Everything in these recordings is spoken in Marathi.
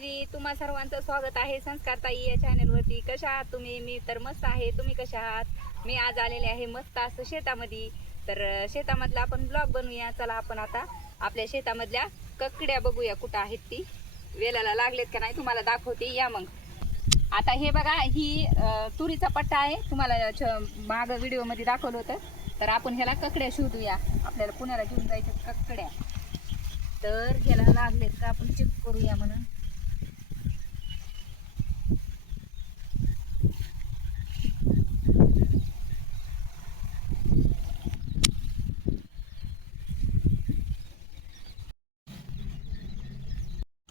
मी तुम्हा सर्वांचं स्वागत आहे संस्कार ताई या चॅनलवरती कशा आहात तुम्ही? मी तर मस्त आहे. तुम्ही कशा आहात? मी आज आलेले आहे मस्त असं शेतामध्ये. तर शेतामधला आपण ब्लॉग बनवूया. चला आपण आता आपल्या शेतामधल्या ककड्या बघूया कुठं आहेत ती. वेलाला लागलेत का नाही तुम्हाला दाखवते. या मग. आता हे बघा ही तुरीचा पट्टा आहे. तुम्हाला छ- माग व्हिडिओमध्ये दाखवलं होतं. तर आपण ह्याला ककड्या शोधूया. आपल्याला पुण्याला घेऊन जायच्या ककड्या. तर ह्याला लागलेत का आपण चेक करूया म्हणून.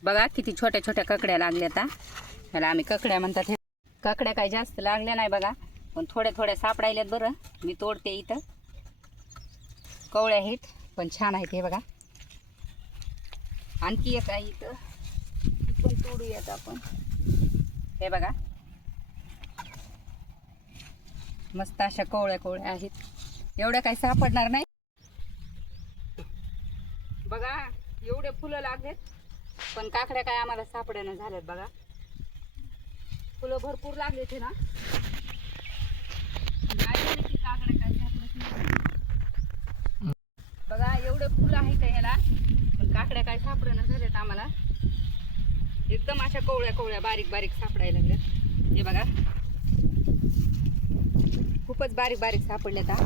बघा किती छोट्या छोट्या ककड्या लागल्या आता ह्याला आम्ही ककड्या म्हणतात. हे ककड्या काही जास्त लागल्या नाही बघा पण थोड्या थोड्या सापडायल्यात बरं. मी तोडते इथं. कवळ्या आहेत पण छान आहेत हे बघा. आणखी एक आहे इथं. पण तोडूयात आपण. हे बघा. मस्त अशा कवळ्या कवळ्या आहेत. एवढ्या काही सापडणार नाही. बघा एवढे फुलं लागलेत पण काकड्या काय आम्हाला सापड्यानं झाल्यात बघा. फुलं भरपूर लागले ते ना. काकड्या काय सापडत नाही. बघा एवढं फुलं आहेत का ह्याला. पण काकड्या काय सापडेना झाल्यात आम्हाला. एकदम अशा कोवळ्या कोवळ्या बारीक बारीक सापडायला लागल्यात. हे बघा. खूपच बारीक बारीक सापडल्यात हा.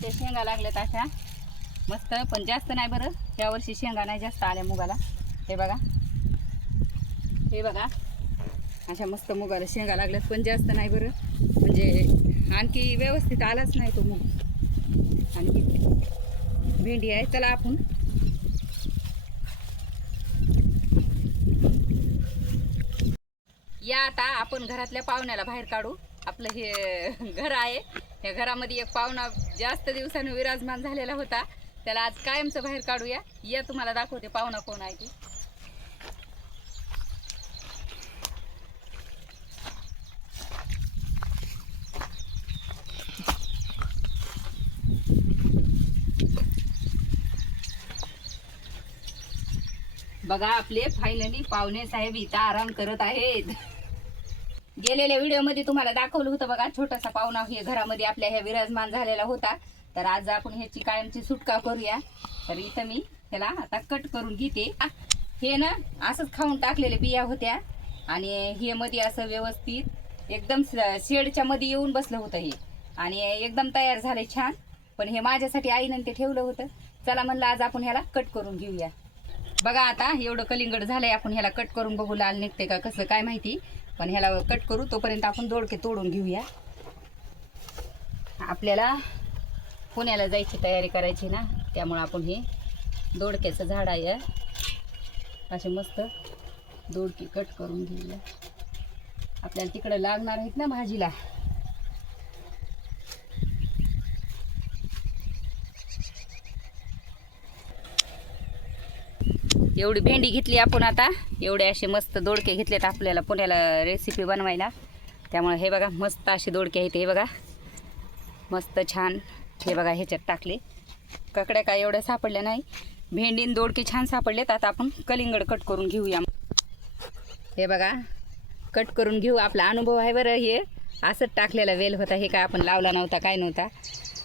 त्या शेंगा लागल्यात अशा. मस्त पण जास्त नाही बरं. यावर्षी शेंगा नाही जास्त आल्या मुगाला. हे बघा. हे बघा. अशा मस्त मुगाला शेंगा लागल्यात पण जास्त नाही बरं. म्हणजे आणखी व्यवस्थित आलाच नाही तो मूग. आणखी भेंडी आहे चला आपण. या आता आपण घरातल्या पाहुण्याला बाहेर काढू. आपलं हे घर आहे. या घरामध्ये एक पाहुणा जास्त दिवसानं विराजमान झालेला होता. त्याला आज कायमचं बाहेर काढूया. या तुम्हाला दाखवते पाहुणा कोण आहे ती. बघा आपले फायनली पाहुणे साहेब इथं आराम करत आहेत. गेलेल्या व्हिडिओमध्ये तुम्हाला दाखवलं होतं बघा छोटासा पाहुणा हे घरामध्ये आपल्या ह्या विराजमान झालेला होता. तर आज आपण ह्याची कायमची सुटका करूया. तर इथं मी ह्याला आता कट करून घेते. हे ना असंच खाऊन टाकलेले बिया होत्या. आणि हे मध्ये असं व्यवस्थित एकदम शेडच्या मध्ये येऊन बसलं होतं हे. आणि एकदम तयार झाले छान. पण हे माझ्यासाठी आईनं ते ठेवलं होतं. चला म्हणलं आज आपण ह्याला कट करून घेऊया. बघा आता एवढं कलिंगड झालंय आपण ह्याला कट करून बघू लाल निघते का कसं काय माहिती. पण ह्याला कट करू तोपर्यंत आपण दोडके तोडून घेऊया. आपल्याला पुण्याला जायची तयारी करायची ना त्यामुळं आपण हे दोडक्याचं झाड आहे. असे मस्त दोडके कट करून घेऊया. आपल्याला तिकडं लागणार आहेत ना भाजीला. एवढी भेंडी घेतली आपण आता. एवढे असे मस्त दोडके घेतलेत आपल्याला पुण्याला रेसिपी बनवायला. त्यामुळे हे बघा मस्त असे दोडके आहेत हे बघा. मस्त छान हे बघा ह्याच्यात टाकले. ककड्या काय एवढ्या सापडल्या नाही. भेंडीन दोडके छान सापडलेत. आता आपण कलिंगड कट करून घेऊया. हे बघा कट करून घेऊ. आपला अनुभव आहे बरं हे. असंच टाकलेला वेल होता. हे काय आपण लावला नव्हता काय नव्हता.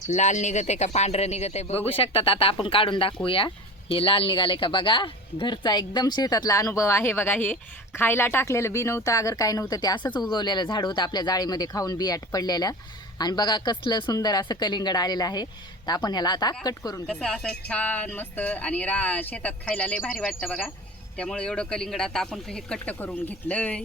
लाल निघत आहे का पांढरं निघत आहे बघू शकतात. आता आपण काढून दाखवूया. हे लाल निघाले का बघा? घरचा एकदम शेतातला अनुभव आहे बघा हे. खायला टाकलेलं बी नव्हतं अगर काय नव्हतं ते असंच उगवलेलं झाड होतं आपल्या जाळीमध्ये खाऊन बियाट पडलेल्या आणि बघा कसलं सुंदर असं कलिंगड आलेलं आहे. तर आपण ह्याला आता कट करून कसं असं छान मस्त आणि रा शेतात खायला लय भारी वाटतं बघा. त्यामुळे एवढं कलिंगड आता आपण हे कट्ट करून घेतलंय.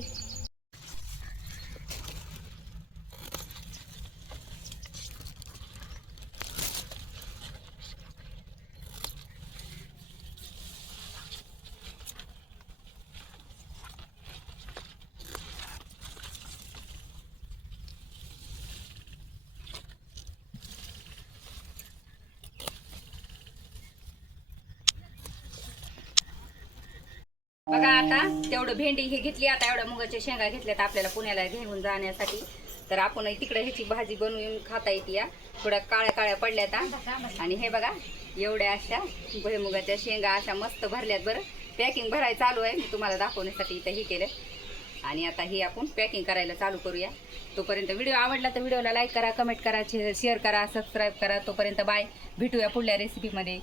बघा आता तेवढं भेंडी हे घेतली आता एवढ्या मुगाच्या शेंगा घेतल्यात आपल्याला पुण्याला घेऊन जाण्यासाठी. तर आपण तिकडे ह्याची भाजी बनवून खाता येते या. थोड्या काळ्या काळ्या पडल्यात आणि हे बघा एवढ्या अशा भुईमुगाच्या शेंगा अशा मस्त भरल्यात बरं. पॅकिंग भरायला चालू आहे मी तुम्हाला दाखवण्यासाठी इथं हे केलं आणि आता ही आपण पॅकिंग करायला चालू करूया. तोपर्यंत व्हिडिओ आवडला तर व्हिडिओला लाईक करा कमेंट करा शेअर करा सबस्क्राईब करा. तोपर्यंत बाय. भेटूया पुढल्या रेसिपीमध्ये